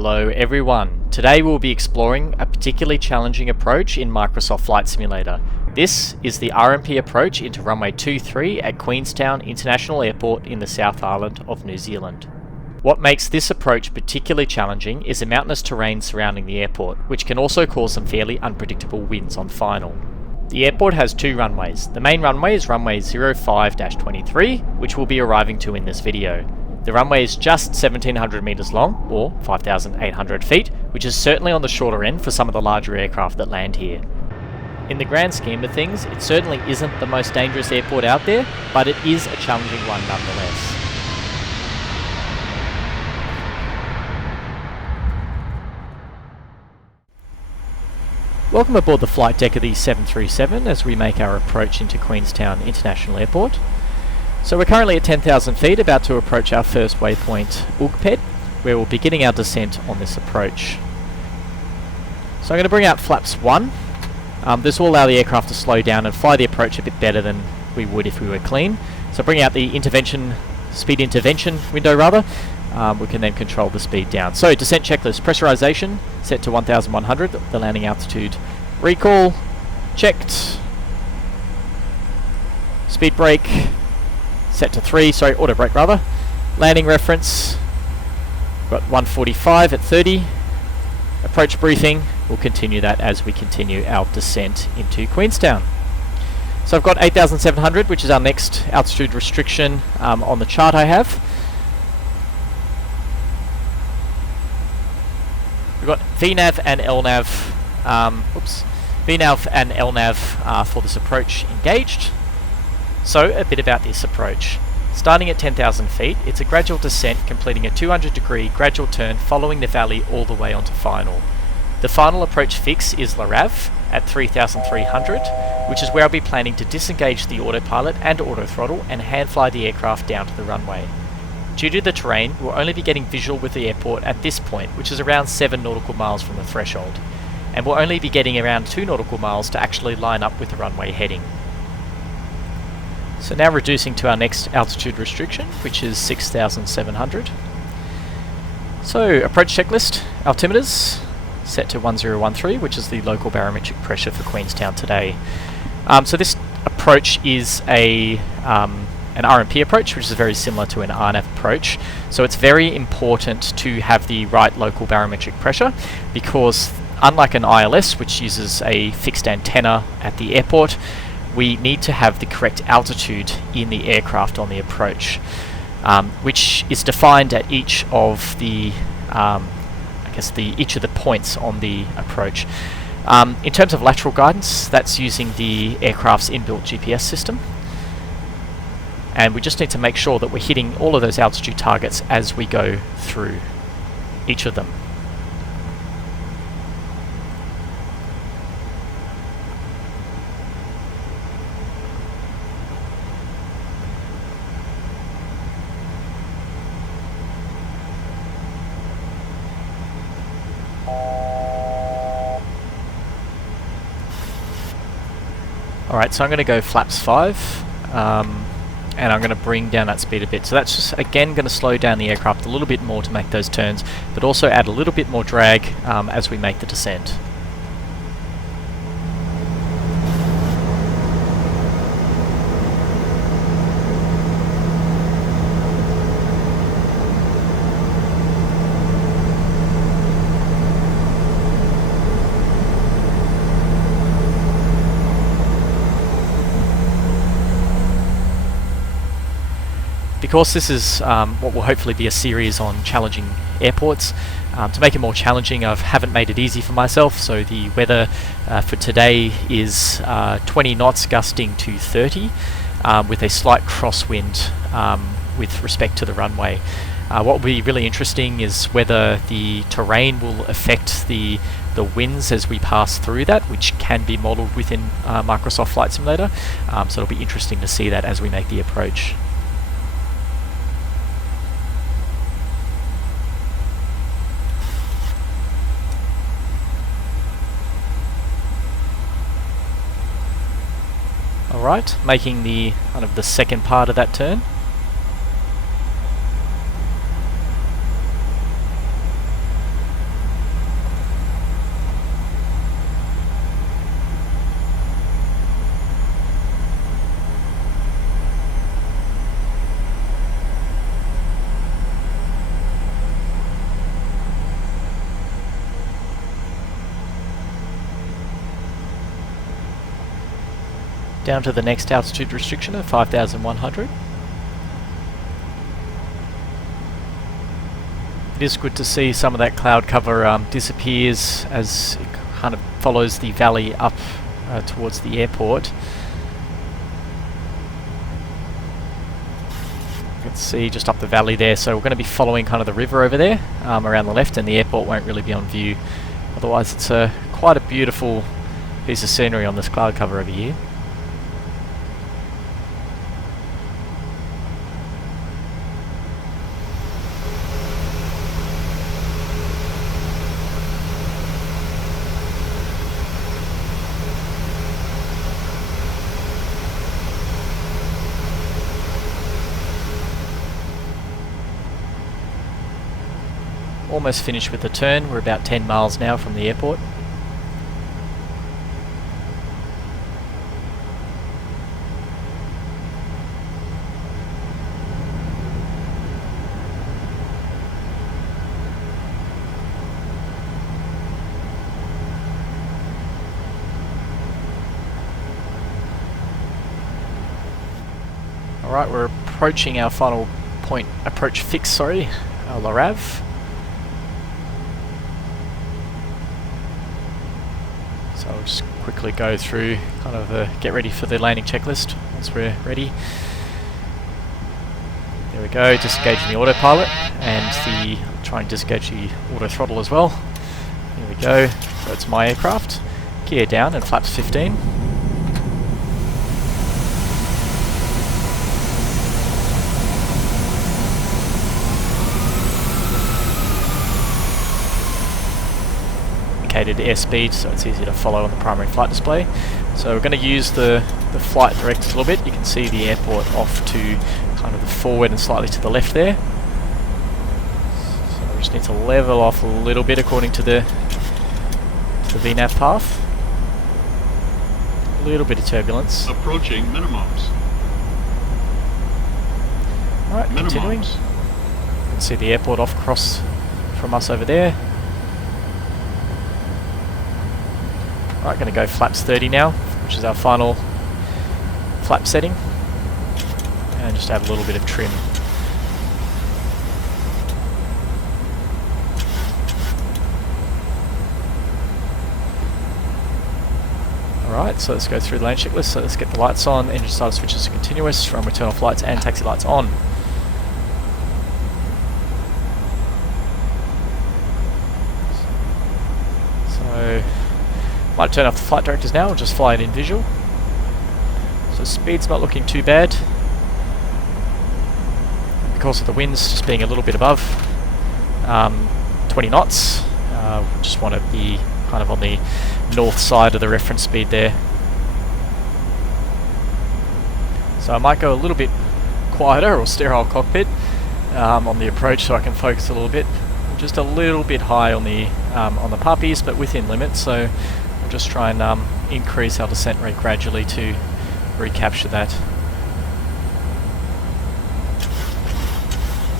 Hello everyone. Today we'll be exploring a particularly challenging approach in Microsoft Flight Simulator. This is the RMP approach into runway 23 at Queenstown International Airport in the South Island of New Zealand. What makes this approach particularly challenging is the mountainous terrain surrounding the airport, which can also cause some fairly unpredictable winds on final. The airport has two runways. The main runway is runway 05-23, which we'll be arriving to in this video. The runway is just 1,700 metres long, or 5,800 feet, which is certainly on the shorter end for some of the larger aircraft that land here. In the grand scheme of things, it certainly isn't the most dangerous airport out there, but it is a challenging one nonetheless. Welcome aboard the flight deck of the 737 as we make our approach into Queenstown International Airport. So we're currently at 10,000 feet, about to approach our first waypoint, Pmdg, where we'll be beginning our descent on this approach. So I'm going to bring out flaps 1. This will allow the aircraft to slow down and fly the approach a bit better than we would if we were clean. So bring out the speed intervention window rather. We can then control the speed down. So descent checklist: pressurization set to 1,100, the landing altitude recall checked, speed brake set to 3, auto brake rather, landing reference got 145 at 30, approach briefing, we'll continue that as we continue our descent into Queenstown. So I've got 8,700, which is our next altitude restriction on the chart I have. We've got VNAV and LNAV, VNAV and LNAV for this approach engaged. So a bit about this approach. Starting at 10,000 feet, it's a gradual descent completing a 200-degree gradual turn following the valley all the way onto final. The final approach fix is LRAV at 3,300, which is where I'll be planning to disengage the autopilot and autothrottle and hand fly the aircraft down to the runway. Due to the terrain, we'll only be getting visual with the airport at this point, which is around 7 nautical miles from the threshold, and we'll only be getting around 2 nautical miles to actually line up with the runway heading. So now reducing to our next altitude restriction, which is 6,700. So approach checklist, altimeters set to 1013, which is the local barometric pressure for Queenstown today. So this approach is an RMP approach, which is very similar to an RNAV approach. So it's very important to have the right local barometric pressure, because unlike an ILS, which uses a fixed antenna at the airport, we need to have the correct altitude in the aircraft on the approach, which is defined at each of the each of the points on the approach. In terms of lateral guidance, that's using the aircraft's inbuilt GPS system, and we just need to make sure that we're hitting all of those altitude targets as we go through each of them. Alright, so I'm going to go flaps 5, and I'm going to bring down that speed a bit. So that's just again going to slow down the aircraft a little bit more to make those turns, but also add a little bit more drag as we make the descent. Because this is what will hopefully be a series on challenging airports, to make it more challenging, I haven't made it easy for myself. So the weather for today is 20 knots gusting to 30 with a slight crosswind with respect to the runway. What will be really interesting is whether the terrain will affect the winds as we pass through that, which can be modelled within Microsoft Flight Simulator. So it'll be interesting to see that as we make the approach. Alright, making the kind of the second part of that turn. down to the next altitude restriction of 5,100. It is good to see some of that cloud cover disappears as it kind of follows the valley up towards the airport. You can see just up the valley there, so we're going to be following kind of the river over there around the left, and the airport won't really be on view. Otherwise it's quite a beautiful piece of scenery on this cloud cover over here. Almost finished with the turn. We're about 10 miles now from the airport. Alright, we're approaching our final point, approach fix, sorry, La Rave. So I'll just quickly go through, kind of get ready for the landing checklist once we're ready. There we go, disengaging the autopilot, and try and disengage the auto throttle as well. There we go, so it's my aircraft. Gear down and flaps 15. Airspeed, so it's easy to follow on the primary flight display. So we're going to use the flight directors a little bit. You can see the airport off to kind of the forward and slightly to the left there. So we just need to level off a little bit according to the VNAV path. A little bit of turbulence. Approaching minimums. Alright, continuing. You can see the airport off across from us over there. Right, going to go flaps 30 now, which is our final flap setting, and just add a little bit of trim. Alright, so let's go through the land checklist. So let's get the lights on, engine starter switches to continuous, run return off lights and taxi lights on. So might turn off the flight directors now and just fly it in visual. So speed's not looking too bad. Because of the winds just being a little bit above 20 knots. We just want to be kind of on the north side of the reference speed there. So I might go a little bit quieter or sterile cockpit on the approach so I can focus a little bit. Just a little bit high on the puppies, but within limits. So just try and increase our descent rate gradually to recapture that.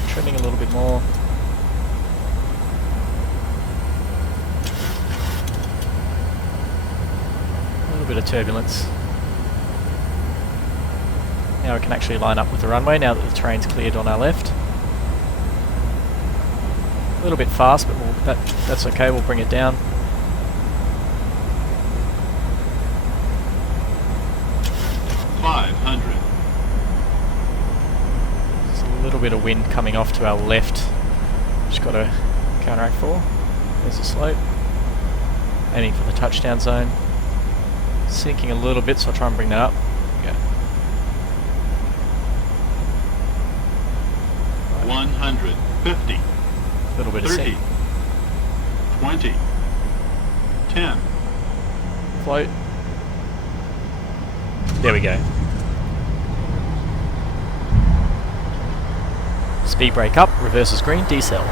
Trimming a little bit more. A little bit of turbulence. Now we can actually line up with the runway now that the terrain's cleared on our left. A little bit fast, but that's okay, we'll bring it down. There's a little bit of wind coming off to our left. Just got to counteract for. There's the slope. Aiming for the touchdown zone. Sinking a little bit, so I'll try and bring that up. There we go. 150. A little bit 30. of sink. 20. 10. Float. There we go. Speed brake up, reverses green, decel.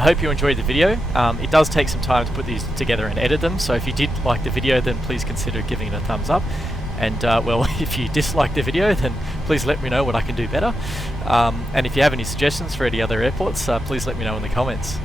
I hope you enjoyed the video. It does take some time to put these together and edit them, so if you did like the video, then please consider giving it a thumbs up. And well, if you dislike the video, then please let me know what I can do better. And if you have any suggestions for any other airports, please let me know in the comments.